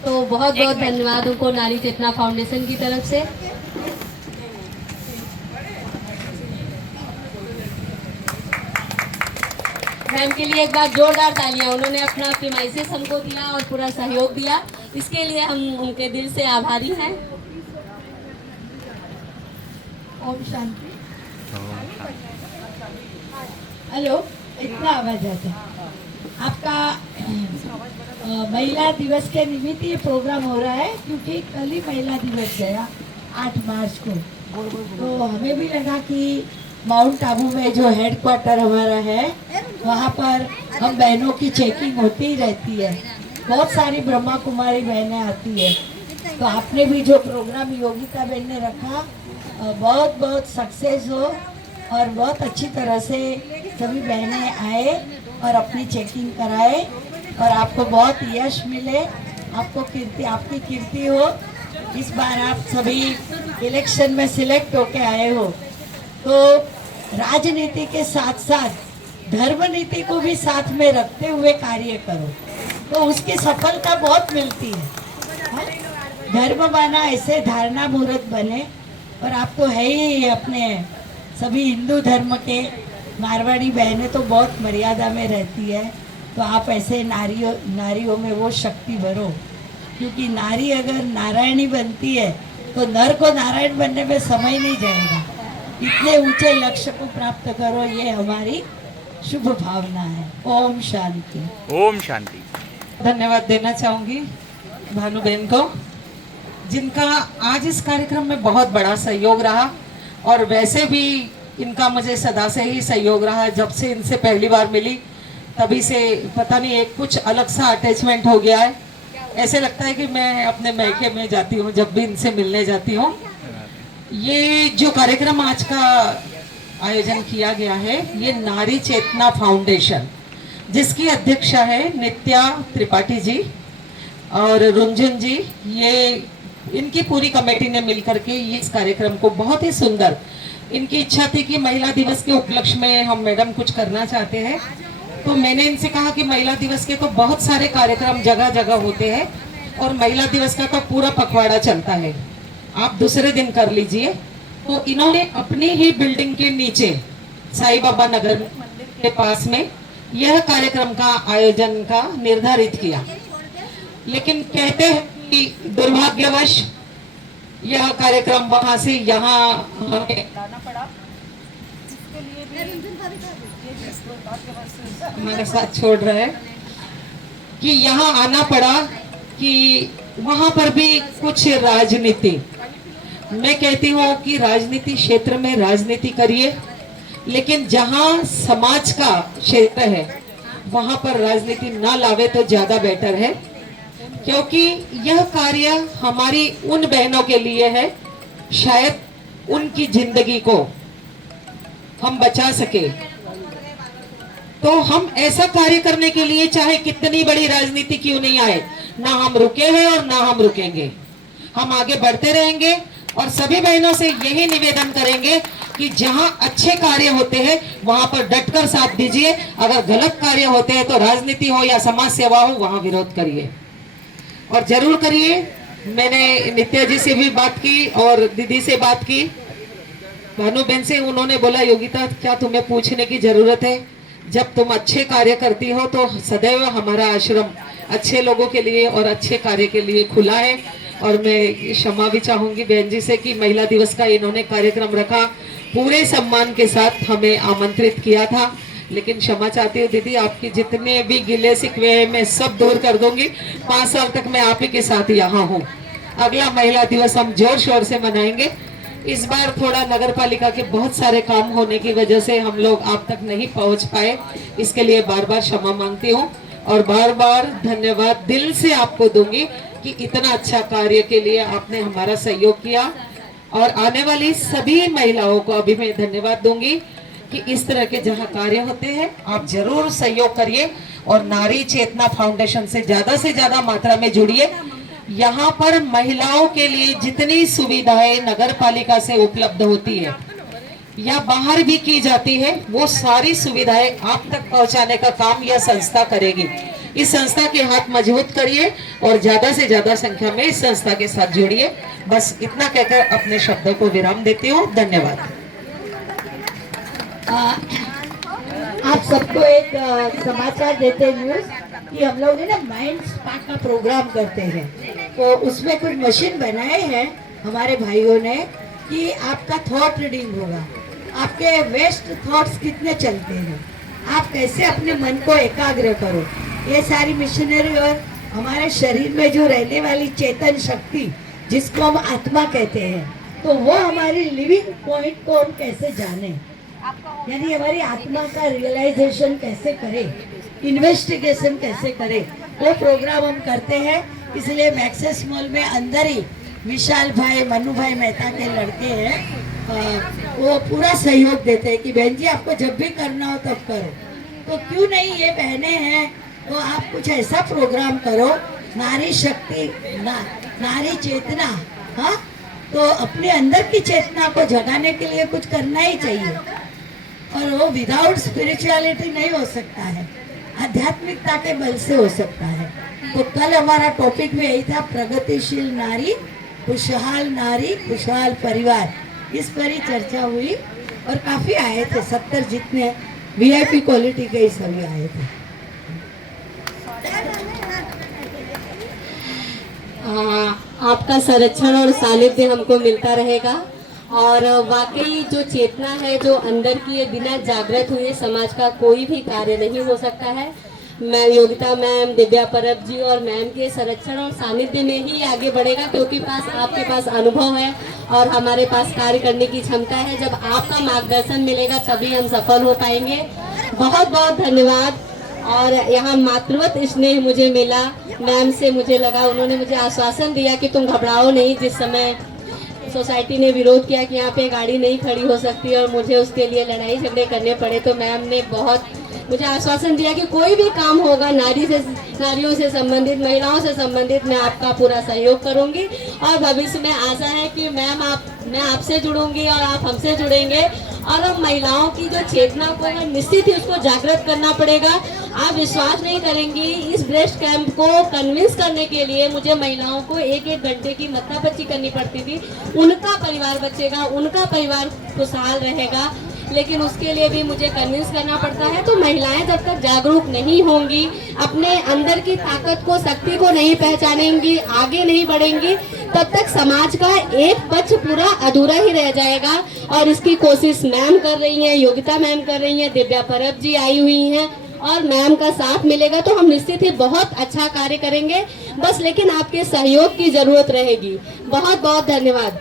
तो बहुत बहुत धन्यवाद उनको नारी चेतना फाउंडेशन की तरफ से। मैम के लिए एक बार जोरदार तालियां, उन्होंने अपना प्रीमाइसेस हमको दिया और पूरा सहयोग दिया, इसके लिए हम उनके दिल से आभारी हैं। ओम शांति। हेलो, इतना आवाज आता है आपका। महिला दिवस के निमित्त ये प्रोग्राम हो रहा है क्योंकि कल ही महिला दिवस गया 8 मार्च को। तो हमें भी लगा कि माउंट आबू में जो हेडक्वार्टर हमारा है वहाँ पर हम बहनों की चेकिंग होती ही रहती है, बहुत सारी ब्रह्मा कुमारी बहनें आती है। तो आपने भी जो प्रोग्राम योगिता बहन ने रखा बहुत बहुत सक्सेस हो और बहुत अच्छी तरह से सभी बहनें आए और अपनी चेकिंग कराए और आपको बहुत यश मिले, आपको कीर्ति, आपकी कीर्ति हो। इस बार आप सभी इलेक्शन में सिलेक्ट होके आए हो, तो राजनीति के साथ साथ धर्म नीति को भी साथ में रखते हुए कार्य करो, तो उसकी सफलता बहुत मिलती है। हाँ? धर्म बना ऐसे धारणा मुहूर्त बने, और आप तो है ही अपने सभी हिंदू धर्म के मारवाड़ी बहनें तो बहुत मर्यादा में रहती है, तो आप ऐसे नारियों में वो शक्ति भरो, क्योंकि नारी अगर नारायणी बनती है तो नर को नारायण बनने में समय नहीं जाएगा। इतने ऊंचे लक्ष्य को प्राप्त करो, ये हमारी शुभ भावना है। ओम शांति। ओम शांति। धन्यवाद देना चाहूंगी भानु बहन को, जिनका आज इस कार्यक्रम में बहुत बड़ा सहयोग रहा, और वैसे भी इनका मुझे सदा से ही सहयोग रहा। जब से इनसे पहली बार मिली तभी से पता नहीं एक कुछ अलग सा अटैचमेंट हो गया है। ऐसे लगता है कि मैं अपने मैके में जाती हूँ जब भी इनसे मिलने जाती हूँ। ये जो कार्यक्रम आज का आयोजन किया गया है, ये नारी चेतना फाउंडेशन, जिसकी अध्यक्षा है नित्या त्रिपाठी जी और रुंझुन जी, ये इनकी पूरी कमेटी ने मिलकर के ये इस कार्यक्रम को बहुत ही सुंदर, इनकी इच्छा थी कि महिला दिवस के उपलक्ष्य में हम मैडम कुछ करना चाहते हैं। तो मैंने इनसे कहा कि महिला दिवस के तो बहुत सारे कार्यक्रम जगह जगह होते हैं और महिला दिवस का तो पूरा पखवाड़ा चलता है, आप दूसरे दिन कर लीजिए। तो इन्होंने अपनी ही बिल्डिंग के नीचे साईं बाबा नगर के पास में यह कार्यक्रम का आयोजन का निर्धारित किया, लेकिन कहते हैं कि दुर्भाग्यवश यह कार्यक्रम वहां से यहाँ हमें लाना पड़ा। इसके लिए भी हमारे साथ छोड़ रहे हैं कि यहाँ आना पड़ा कि वहां पर भी कुछ राजनीति, मैं कहती हूँ कि राजनीति क्षेत्र में राजनीति करिए, लेकिन जहाँ समाज का क्षेत्र है वहां पर राजनीति ना लावे तो ज्यादा बेटर है, क्योंकि यह कार्य हमारी उन बहनों के लिए है, शायद उनकी जिंदगी को हम बचा सके। तो हम ऐसा कार्य करने के लिए चाहे कितनी बड़ी राजनीति क्यों नहीं आए, ना हम रुके हैं और ना हम रुकेंगे, हम आगे बढ़ते रहेंगे। और सभी बहनों से यही निवेदन करेंगे कि जहां अच्छे कार्य होते हैं वहां पर डटकर साथ दीजिए, अगर गलत कार्य होते हैं तो राजनीति हो या समाज सेवा हो वहां विरोध करिए, और जरूर करिए। मैंने नित्या जी से भी बात की और दीदी से बात की, भानु बहन से, उन्होंने बोला योगिता क्या तुम्हें पूछने की जरूरत है, जब तुम अच्छे कार्य करती हो तो सदैव हमारा आश्रम अच्छे लोगों के लिए और अच्छे कार्य के लिए खुला है। और मैं क्षमा भी चाहूंगी बहन जी से कि महिला दिवस का इन्होंने कार्यक्रम रखा, पूरे सम्मान के साथ हमें आमंत्रित किया था, लेकिन क्षमा चाहती हूँ दीदी, आपके जितने भी गिले शिकवे हैं मैं सब दूर कर दूंगी। 5 साल तक मैं आप ही के साथ यहाँ हूँ। अगला महिला दिवस हम जोर शोर से मनाएंगे। इस बार थोड़ा नगर पालिका के बहुत सारे काम होने की वजह से हम लोग आप तक नहीं पहुँच पाए, इसके लिए बार बार क्षमा मांगती हूँ और बार बार धन्यवाद दिल से आपको दूंगी कि इतना अच्छा कार्य के लिए आपने हमारा सहयोग किया। और आने वाली सभी महिलाओं को अभी मैं धन्यवाद दूंगी कि इस तरह के जहाँ कार्य होते हैं आप जरूर सहयोग करिए और नारी चेतना फाउंडेशन से ज्यादा मात्रा में जुड़िए। यहाँ पर महिलाओं के लिए जितनी सुविधाएं नगर पालिका से उपलब्ध होती है या बाहर भी की जाती है, वो सारी सुविधाएं आप तक पहुँचाने का काम यह संस्था करेगी। इस संस्था के हाथ मजबूत करिए और ज्यादा से ज्यादा संख्या में इस संस्था के साथ जुड़िए। बस इतना कहकर अपने शब्दों को विराम देती हूँ। धन्यवाद। आप सबको एक समाचार देते हैं न्यूज कि हम लोग ना माइंड स्पा का प्रोग्राम करते हैं, तो उसमें कुछ मशीन बनाए हैं हमारे भाइयों ने कि आपका थॉट रीडिंग होगा, आपके वेस्ट थॉट्स कितने चलते हैं, आप कैसे अपने मन को एकाग्र करो, ये सारी मशीनरी और हमारे शरीर में जो रहने वाली चेतन शक्ति जिसको हम आत्मा कहते हैं, तो वो हमारी लिविंग पॉइंट को हम कैसे जाने, यानी हमारी आत्मा का रियलाइजेशन कैसे करें, इन्वेस्टिगेशन कैसे करें, वो प्रोग्राम हम करते हैं। इसलिए मैक्सेस मॉल में अंदर ही विशाल भाई, मनु भाई मेहता के लड़के हैं, वो पूरा सहयोग देते हैं कि बहन जी आपको जब भी करना हो तब करो। तो क्यों नहीं ये बहनें हैं, तो आप कुछ ऐसा प्रोग्राम करो, नारी शक्ति नारी चेतना, हाँ, तो अपने अंदर की चेतना को जगाने के लिए कुछ करना ही चाहिए, और वो विदाउट स्पिरिचुअलिटी नहीं हो सकता है, आध्यात्मिकता के बल से हो सकता है। तो कल हमारा टॉपिक भी यही था, प्रगतिशील नारी, खुशहाल परिवार, इस पर ही चर्चा हुई और काफी आए थे, 70 जितने VIP क्वालिटी के ही सभी आए थे। आपका संरक्षण और सानिध्य हमको मिलता रहेगा, और वाकई जो चेतना है जो अंदर की है, बिना जागृत हुए समाज का कोई भी कार्य नहीं हो सकता है। मैं योगिता मैम, दिव्या परब जी और मैम के संरक्षण और सानिध्य में ही आगे बढ़ेगा, क्योंकि आपके पास अनुभव है और हमारे पास कार्य करने की क्षमता है। जब आपका मार्गदर्शन मिलेगा तभी हम सफल हो पाएंगे। बहुत बहुत धन्यवाद। और यहाँ मातृवत स्नेह मुझे मिला, मैम से मुझे लगा, उन्होंने मुझे आश्वासन दिया कि तुम घबराओ नहीं। जिस समय सोसाइटी ने विरोध किया कि यहाँ पे गाड़ी नहीं खड़ी हो सकती और मुझे उसके लिए लड़ाई झगड़े करने पड़े, तो मैम ने बहुत मुझे आश्वासन दिया कि कोई भी काम होगा नारियों से संबंधित, महिलाओं से संबंधित, मैं आपका पूरा सहयोग करूंगी। और भविष्य में आशा है कि मैम मैं आपसे जुड़ूंगी और आप हमसे जुड़ेंगे, और हम महिलाओं की जो चेतना को है निश्चित ही उसको जागृत करना पड़ेगा। आप विश्वास नहीं करेंगी, इस ब्रेस्ट कैंप को कन्विंस करने के लिए मुझे महिलाओं को 1-1 घंटे की मत्थापच्ची करनी पड़ती थी। उनका परिवार बचेगा, उनका परिवार खुशहाल रहेगा, लेकिन उसके लिए भी मुझे कन्विंस करना पड़ता है। तो महिलाएं जब तक जागरूक नहीं होंगी, अपने अंदर की ताकत को, शक्ति को नहीं पहचानेंगी, आगे नहीं बढ़ेंगी, तब तक समाज का एक पक्ष पूरा अधूरा ही रह जाएगा। और इसकी कोशिश मैम कर रही हैं, योगिता मैम कर रही हैं, दिव्या परब जी आई हुई हैं, और मैम का साथ मिलेगा तो हम निश्चित ही बहुत अच्छा कार्य करेंगे। बस लेकिन आपके सहयोग की जरूरत रहेगी। बहुत बहुत धन्यवाद।